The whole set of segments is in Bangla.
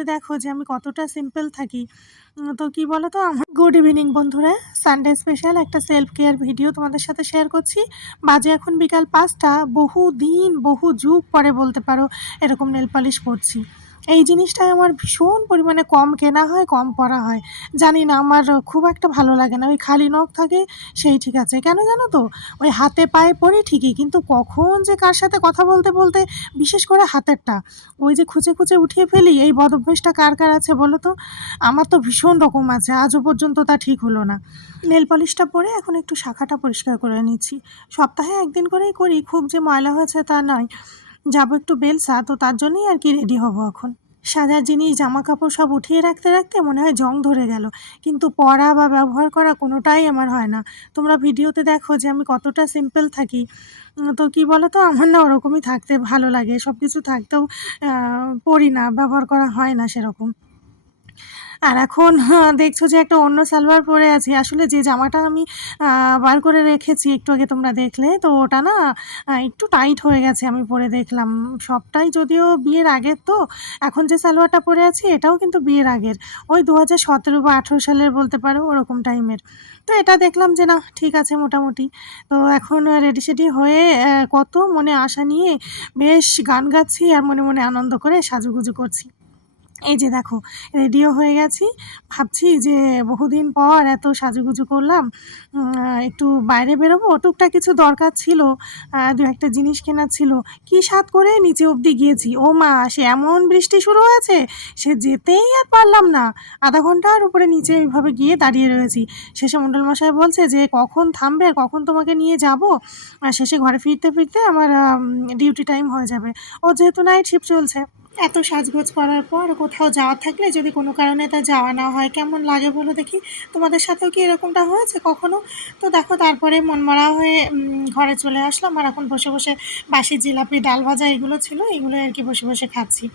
ভিডিওতে দেখো যে আমি কতটা সিম্পল থাকি। তো কি বলো তো, আমার গুড ইভিনিং বন্ধুরা। সানডে স্পেশাল একটা সেলফ কেয়ার ভিডিও তোমাদের সাথে শেয়ার করছি। বাজে এখন বিকাল ৫টা। বহু দিন বহু যুগ পরে বলতে পারো এরকম নেল পালিশ পরছি। এই জিনিসটাই আমার ভীষণ পরিমাণে কম কেনা হয়, কম পরা হয়। জানি না, আমার খুব একটা ভালো লাগে না। ওই খালি নখ থাকে সেই ঠিক আছে, কেন জানো তো? ওই হাতে পায়ে পরি ঠিকই, কিন্তু কখন যে কার সাথে কথা বলতে বলতে, বিশেষ করে হাতেরটা ওই যে খুঁচে খুঁচে উঠিয়ে ফেলি, এই বদ অভ্যেসটা কার কার আছে বলো তো? আমার তো ভীষণ রকম আছে, আজও পর্যন্ত তা ঠিক হলো না। নেল পলিশটা পরে এখন একটু শাখাটা পরিষ্কার করে নিচ্ছি। সপ্তাহে একদিন করেই করি, খুব যে ময়লা হয়েছে তা নয়। যাবো একটু বেলসা, তো তার জন্যই আর কি রেডি হব এখন। সাজার জিনিস জামা কাপড় সব উঠিয়ে রাখতে রাখতে মনে হয় জং ধরে গেল, কিন্তু পরা বা ব্যবহার করা কোনোটাই আমার হয় না। তোমরা ভিডিওতে দেখো যে আমি কতটা সিম্পল থাকি। তো কি বলো তো, আমার না ওরকমই থাকতে ভালো লাগে। সব কিছু থাকতেও পরি না, ব্যবহার করা হয় না সেরকম। আর এখন দেখছো যে একটা অন্য সালোয়ার পরে আছি। আসলে যে জামাটা আমি বার করে রেখেছি একটু আগে তোমরা দেখলে, তো ওটা না একটু টাইট হয়ে গেছে, আমি পরে দেখলাম। সবটাই যদিও বিয়ের আগের, তো এখন যে সালোয়ারটা পরে আছি এটাও কিন্তু বিয়ের আগের। ওই ২০১৭ বা ১৮ সালের বলতে পারো, ওরকম টাইমের। তো এটা দেখলাম যে না, ঠিক আছে মোটামুটি। তো এখন রেডি সেডি হয়ে কত মনে আশা নিয়ে বেশ গান গাচ্ছি আর মনে মনে আনন্দ করে সাজুগুজু করছি। এই যে দেখো, রেডিও হয়ে গেছি। ভাবছি যে বহুদিন পর এত সাজুগুজু করলাম, একটু বাইরে বেরোবো, টুকটাক কিছু দরকার ছিল, দু একটা জিনিস কেনার ছিল। কি সাধ করে নিচে অবধি গিয়েছি, ও মা, সে এমন বৃষ্টি শুরু হয়েছে, সে যেতেই আর পারলাম না। আধা ঘন্টার উপরে নিচে ওইভাবে গিয়ে দাঁড়িয়ে রয়েছি। শেষে মণ্ডলমশাই বলছে যে কখন থামবে আর কখন তোমাকে নিয়ে যাব। আর শেষে ঘরে ফিরতে ফিরতে আমার ডিউটি টাইম হয়ে যাবে। ও যেহেতু নাইট শিফট চলছে। এত সাজগোজ করার পর কোথাও যাওয়ার থাকলে যদি কোনো কারণে তা যাওয়া না হয়, কেমন লাগে বলো দেখি? তোমাদের সাথেও কি এরকমটা হয়েছে কখনো? তো দেখো, তারপরে মনমরা হয়ে ঘরে চলে আসলাম। আর এখন বসে বসে বাসি জিলাপি, ডাল ভাজা এগুলো ছিল, এগুলো আর কি বসে বসে খাচ্ছি।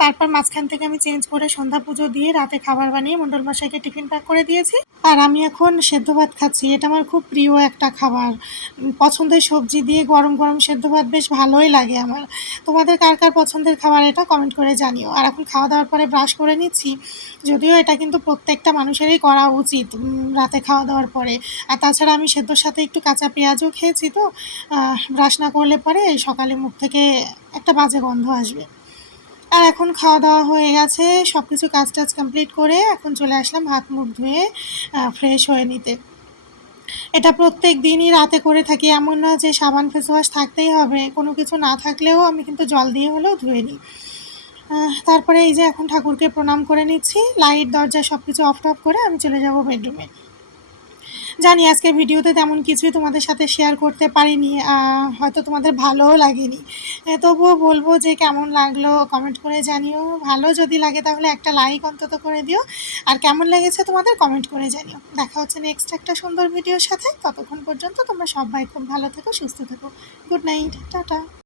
তারপর মাঝখান থেকে আমি চেঞ্জ করে সন্ধ্যা পুজো দিয়ে রাতে খাবার বানিয়ে মণ্ডলমশাইকে টিফিন প্যাক করে দিয়েছি। আর আমি এখন সেদ্ধ ভাত খাচ্ছি। এটা আমার খুব প্রিয় একটা খাবার। পছন্দের সবজি দিয়ে গরম গরম সেদ্ধ ভাত বেশ ভালোই লাগে আমার। তোমাদের কার কার পছন্দের খাবার এটা কমেন্ট করে জানিও। আর এখন খাওয়া দাওয়ার পরে ব্রাশ করে নিচ্ছি। যদিও এটা কিন্তু প্রত্যেকটা মানুষেরই করা উচিত রাতে খাওয়া দাওয়ার পরে। আর তাছাড়া আমি সেদ্ধর সাথে একটু কাঁচা পেঁয়াজও খেয়েছি, তো ব্রাশ না করলে পরে সকালে মুখ থেকে একটা বাজে গন্ধ আসবে। আর এখন খাওয়া দাওয়া হয়ে গেছে, সব কিছু কাজ টাজ কমপ্লিট করে এখন চলে আসলাম হাত মুখ ধুয়ে ফ্রেশ হয়ে নিতে। এটা প্রত্যেক দিনই রাতে করে থাকি, এমন না যে সাবান ফেস ওয়াশ থাকতেই হবে। কোনো কিছু না থাকলেও আমি কিন্তু জল দিয়ে হলেও ধুয়ে নিই। তারপরে এই যে এখন ঠাকুরকে প্রণাম করে নিচ্ছি। লাইট দরজা সব কিছু অফ টফ করে আমি চলে যাব বেডরুমে। জানি আজকের ভিডিওতে তেমন কিছুই তোমাদের সাথে শেয়ার করতে পারিনি, হয়তো তোমাদের ভালোও লাগেনি। তবুও বলবো যে কেমন লাগলো কমেন্ট করে জানিও। ভালো যদি লাগে তাহলে একটা লাইক অন্তত করে দিও। আর কেমন লেগেছে তোমাদের কমেন্ট করে জানিও। দেখা হচ্ছে নেক্সট একটা সুন্দর ভিডিওর সাথে। ততক্ষণ পর্যন্ত তোমরা সবাই খুব ভালো থেকো, সুস্থ থেকো। Good night, tata.